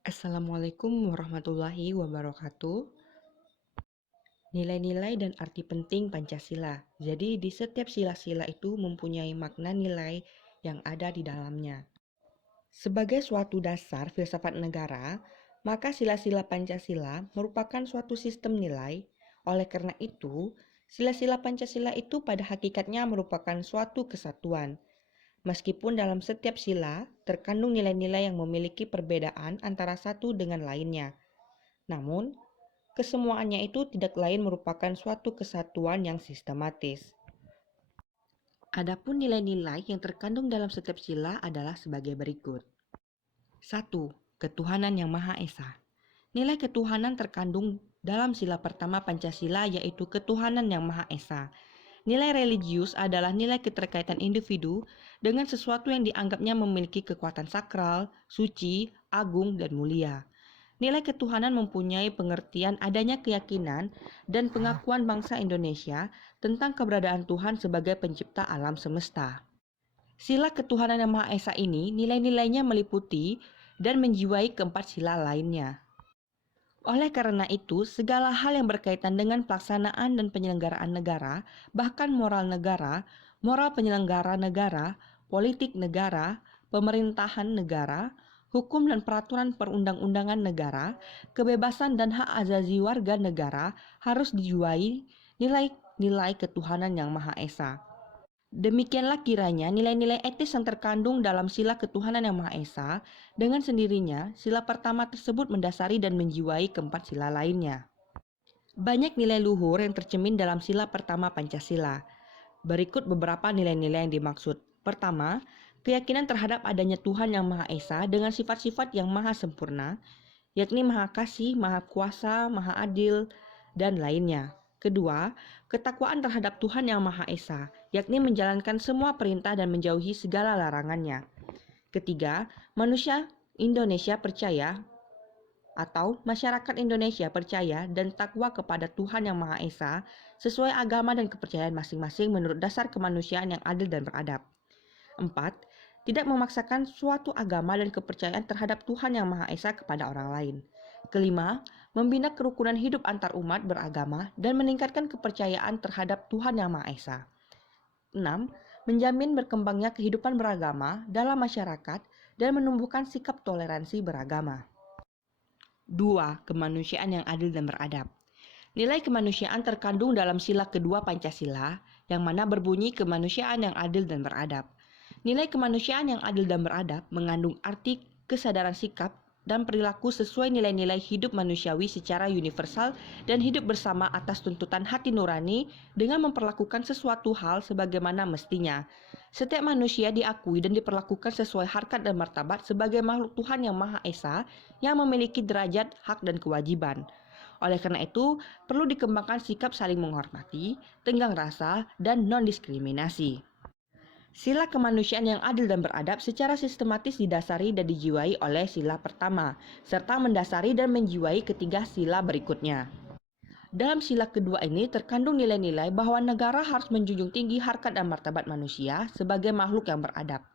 Assalamualaikum warahmatullahi wabarakatuh. Nilai-nilai dan arti penting Pancasila. Jadi di setiap sila-sila itu mempunyai makna nilai yang ada di dalamnya. Sebagai suatu dasar filsafat negara, maka sila-sila Pancasila merupakan suatu sistem nilai. Oleh karena itu, sila-sila Pancasila itu pada hakikatnya merupakan suatu kesatuan. Meskipun dalam setiap sila terkandung nilai-nilai yang memiliki perbedaan antara satu dengan lainnya. Namun, kesemuanya itu tidak lain merupakan suatu kesatuan yang sistematis. Adapun nilai-nilai yang terkandung dalam setiap sila adalah sebagai berikut. 1. Ketuhanan yang Maha Esa. Nilai ketuhanan terkandung dalam sila pertama Pancasila yaitu ketuhanan yang Maha Esa. Nilai religius adalah nilai keterkaitan individu dengan sesuatu yang dianggapnya memiliki kekuatan sakral, suci, agung, dan mulia. Nilai ketuhanan mempunyai pengertian adanya keyakinan dan pengakuan bangsa Indonesia tentang keberadaan Tuhan sebagai pencipta alam semesta. Sila ketuhanan yang Maha Esa ini nilai-nilainya meliputi dan menjiwai keempat sila lainnya. Oleh karena itu, segala hal yang berkaitan dengan pelaksanaan dan penyelenggaraan negara, bahkan moral negara, moral penyelenggara negara, politik negara, pemerintahan negara, hukum dan peraturan perundang-undangan negara, kebebasan dan hak azazi warga negara harus dijiwai nilai-nilai ketuhanan yang Maha Esa. Demikianlah kiranya nilai-nilai etis yang terkandung dalam sila ketuhanan yang Maha Esa, dengan sendirinya sila pertama tersebut mendasari dan menjiwai keempat sila lainnya. Banyak nilai luhur yang tercermin dalam sila pertama Pancasila. Berikut beberapa nilai-nilai yang dimaksud. Pertama, keyakinan terhadap adanya Tuhan yang Maha Esa dengan sifat-sifat yang maha sempurna, yakni Maha Kasih, Maha Kuasa, Maha Adil, dan lainnya. Kedua, ketakwaan terhadap Tuhan yang Maha Esa, yakni menjalankan semua perintah dan menjauhi segala larangannya. Ketiga, manusia Indonesia percaya atau masyarakat Indonesia percaya dan takwa kepada Tuhan yang Maha Esa sesuai agama dan kepercayaan masing-masing menurut dasar kemanusiaan yang adil dan beradab. 4. Tidak memaksakan suatu agama dan kepercayaan terhadap Tuhan yang Maha Esa kepada orang lain. Kelima, membina kerukunan hidup antar umat beragama dan meningkatkan kepercayaan terhadap Tuhan yang Maha Esa. 6. Menjamin berkembangnya kehidupan beragama dalam masyarakat dan menumbuhkan sikap toleransi beragama. 2. Kemanusiaan yang adil dan beradab. Nilai kemanusiaan terkandung dalam sila kedua Pancasila, yang mana berbunyi kemanusiaan yang adil dan beradab. Nilai kemanusiaan yang adil dan beradab mengandung arti kesadaran sikap dan perilaku sesuai nilai-nilai hidup manusiawi secara universal dan hidup bersama atas tuntutan hati nurani dengan memperlakukan sesuatu hal sebagaimana mestinya. Setiap manusia diakui dan diperlakukan sesuai harkat dan martabat sebagai makhluk Tuhan yang Maha Esa yang memiliki derajat, hak, dan kewajiban. Oleh karena itu, perlu dikembangkan sikap saling menghormati, tenggang rasa, dan non-diskriminasi. Sila kemanusiaan yang adil dan beradab secara sistematis didasari dan dijiwai oleh sila pertama, serta mendasari dan menjiwai ketiga sila berikutnya. Dalam sila kedua ini terkandung nilai-nilai bahwa negara harus menjunjung tinggi harkat dan martabat manusia sebagai makhluk yang beradab.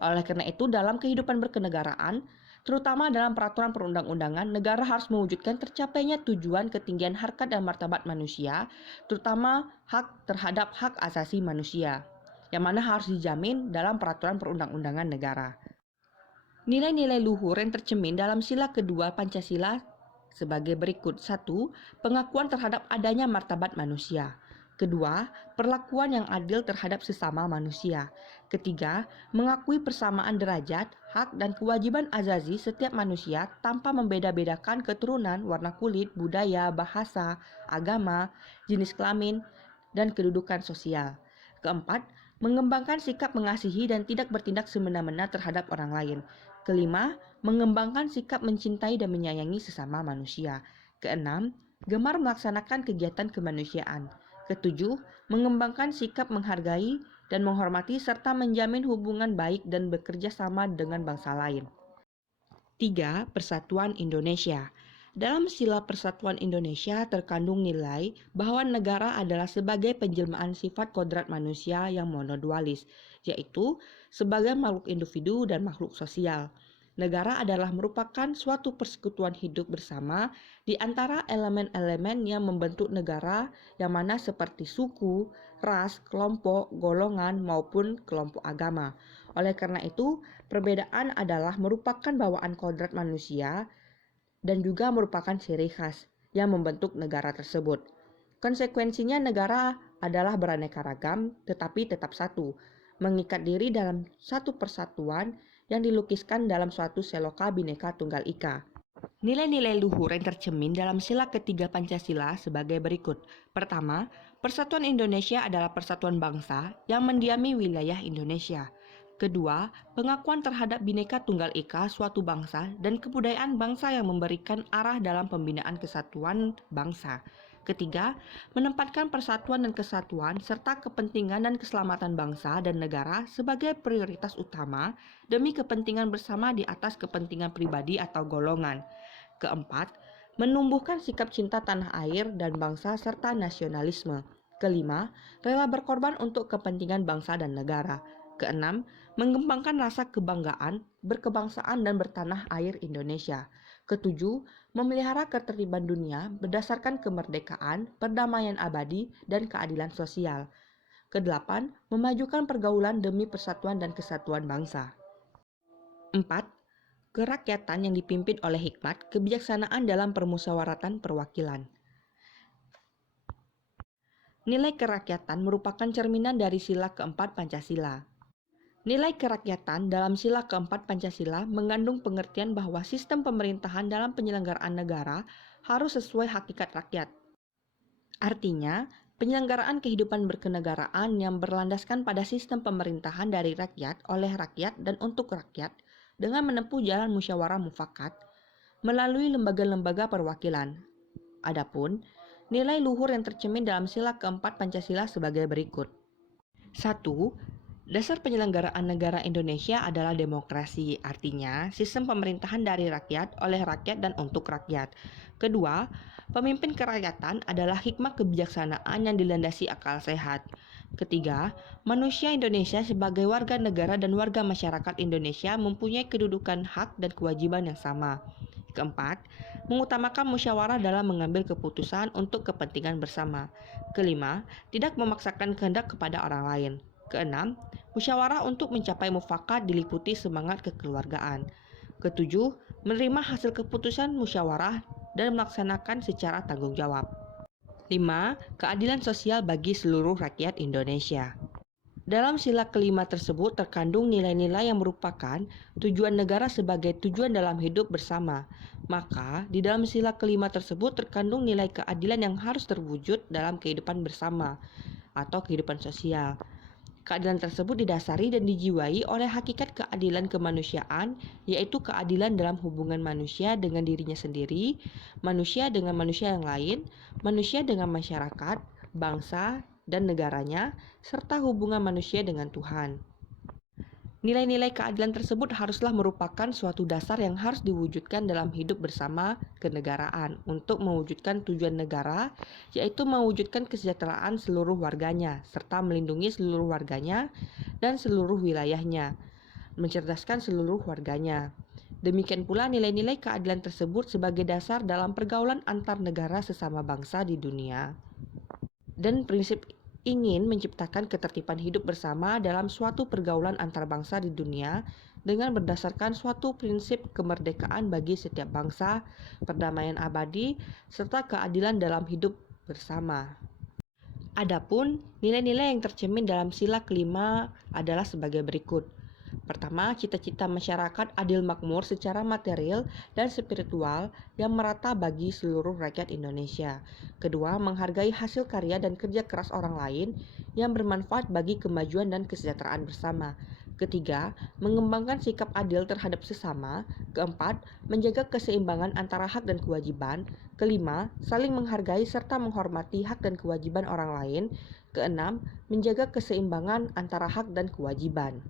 Oleh karena itu, dalam kehidupan berkenegaraan, terutama dalam peraturan perundang-undangan, negara harus mewujudkan tercapainya tujuan ketinggian harkat dan martabat manusia, terutama hak terhadap hak asasi manusia, yang mana harus dijamin dalam peraturan perundang-undangan negara. Nilai-nilai luhur yang tercermin dalam sila kedua Pancasila sebagai berikut. 1. Pengakuan terhadap adanya martabat manusia. Kedua, perlakuan yang adil terhadap sesama manusia. Ketiga, mengakui persamaan derajat, hak, dan kewajiban azazi setiap manusia tanpa membeda-bedakan keturunan, warna kulit, budaya, bahasa, agama, jenis kelamin, dan kedudukan sosial. Keempat, mengembangkan sikap mengasihi dan tidak bertindak semena-mena terhadap orang lain. Kelima, mengembangkan sikap mencintai dan menyayangi sesama manusia. Keenam, gemar melaksanakan kegiatan kemanusiaan. Ketujuh, mengembangkan sikap menghargai dan menghormati serta menjamin hubungan baik dan bekerja sama dengan bangsa lain. 3. Persatuan Indonesia. Dalam sila Persatuan Indonesia terkandung nilai bahwa negara adalah sebagai penjelmaan sifat kodrat manusia yang monodualis, yaitu sebagai makhluk individu dan makhluk sosial. Negara adalah merupakan suatu persekutuan hidup bersama di antara elemen-elemen yang membentuk negara yang mana seperti suku, ras, kelompok, golongan, maupun kelompok agama. Oleh karena itu, perbedaan adalah merupakan bawaan kodrat manusia dan juga merupakan ciri khas yang membentuk negara tersebut. Konsekuensinya negara adalah beraneka ragam tetapi tetap satu, mengikat diri dalam satu persatuan yang dilukiskan dalam suatu seloka Bhinneka Tunggal Ika. Nilai-nilai luhur yang tercermin dalam sila ketiga Pancasila sebagai berikut. Pertama, Persatuan Indonesia adalah persatuan bangsa yang mendiami wilayah Indonesia. Kedua, pengakuan terhadap Bhinneka Tunggal Ika suatu bangsa dan kebudayaan bangsa yang memberikan arah dalam pembinaan kesatuan bangsa. Ketiga, menempatkan persatuan dan kesatuan serta kepentingan dan keselamatan bangsa dan negara sebagai prioritas utama demi kepentingan bersama di atas kepentingan pribadi atau golongan. Keempat, menumbuhkan sikap cinta tanah air dan bangsa serta nasionalisme. Kelima, rela berkorban untuk kepentingan bangsa dan negara. Keenam, mengembangkan rasa kebanggaan, berkebangsaan dan bertanah air Indonesia. Ketujuh, memelihara ketertiban dunia berdasarkan kemerdekaan, perdamaian abadi, dan keadilan sosial. Kedelapan, memajukan pergaulan demi persatuan dan kesatuan bangsa. 4. Kerakyatan yang dipimpin oleh hikmat, kebijaksanaan dalam permusyawaratan perwakilan. Nilai kerakyatan merupakan cerminan dari sila keempat Pancasila. Nilai kerakyatan dalam sila keempat Pancasila mengandung pengertian bahwa sistem pemerintahan dalam penyelenggaraan negara harus sesuai hakikat rakyat. Artinya, penyelenggaraan kehidupan berkenegaraan yang berlandaskan pada sistem pemerintahan dari rakyat, oleh rakyat, dan untuk rakyat dengan menempuh jalan musyawarah mufakat melalui lembaga-lembaga perwakilan. Adapun, nilai luhur yang tercermin dalam sila keempat Pancasila sebagai berikut. 1. Dasar penyelenggaraan negara Indonesia adalah demokrasi, artinya sistem pemerintahan dari rakyat, oleh rakyat, dan untuk rakyat. Kedua, pemimpin kerakyatan adalah hikmat kebijaksanaan yang dilandasi akal sehat. Ketiga, manusia Indonesia sebagai warga negara dan warga masyarakat Indonesia mempunyai kedudukan hak dan kewajiban yang sama. Keempat, mengutamakan musyawarah dalam mengambil keputusan untuk kepentingan bersama. Kelima, tidak memaksakan kehendak kepada orang lain. Keenam, musyawarah untuk mencapai mufakat diliputi semangat kekeluargaan. Ketujuh, menerima hasil keputusan musyawarah dan melaksanakan secara tanggung jawab. 5. Keadilan sosial bagi seluruh rakyat Indonesia. Dalam sila kelima tersebut terkandung nilai-nilai yang merupakan tujuan negara sebagai tujuan dalam hidup bersama. Maka, di dalam sila kelima tersebut terkandung nilai keadilan yang harus terwujud dalam kehidupan bersama atau kehidupan sosial. Keadilan tersebut didasari dan dijiwai oleh hakikat keadilan kemanusiaan, yaitu keadilan dalam hubungan manusia dengan dirinya sendiri, manusia dengan manusia yang lain, manusia dengan masyarakat, bangsa, dan negaranya, serta hubungan manusia dengan Tuhan. Nilai-nilai keadilan tersebut haruslah merupakan suatu dasar yang harus diwujudkan dalam hidup bersama kenegaraan untuk mewujudkan tujuan negara, yaitu mewujudkan kesejahteraan seluruh warganya, serta melindungi seluruh warganya dan seluruh wilayahnya, mencerdaskan seluruh warganya. Demikian pula nilai-nilai keadilan tersebut sebagai dasar dalam pergaulan antar negara sesama bangsa di dunia. Dan prinsip ingin menciptakan ketertiban hidup bersama dalam suatu pergaulan antar bangsa di dunia dengan berdasarkan suatu prinsip kemerdekaan bagi setiap bangsa, perdamaian abadi, serta keadilan dalam hidup bersama. Adapun nilai-nilai yang tercermin dalam sila kelima adalah sebagai berikut. Pertama, cita-cita masyarakat adil makmur secara material dan spiritual yang merata bagi seluruh rakyat Indonesia. Kedua, menghargai hasil karya dan kerja keras orang lain yang bermanfaat bagi kemajuan dan kesejahteraan bersama. Ketiga, mengembangkan sikap adil terhadap sesama. Keempat, menjaga keseimbangan antara hak dan kewajiban. Kelima, saling menghargai serta menghormati hak dan kewajiban orang lain. Keenam, menjaga keseimbangan antara hak dan kewajiban.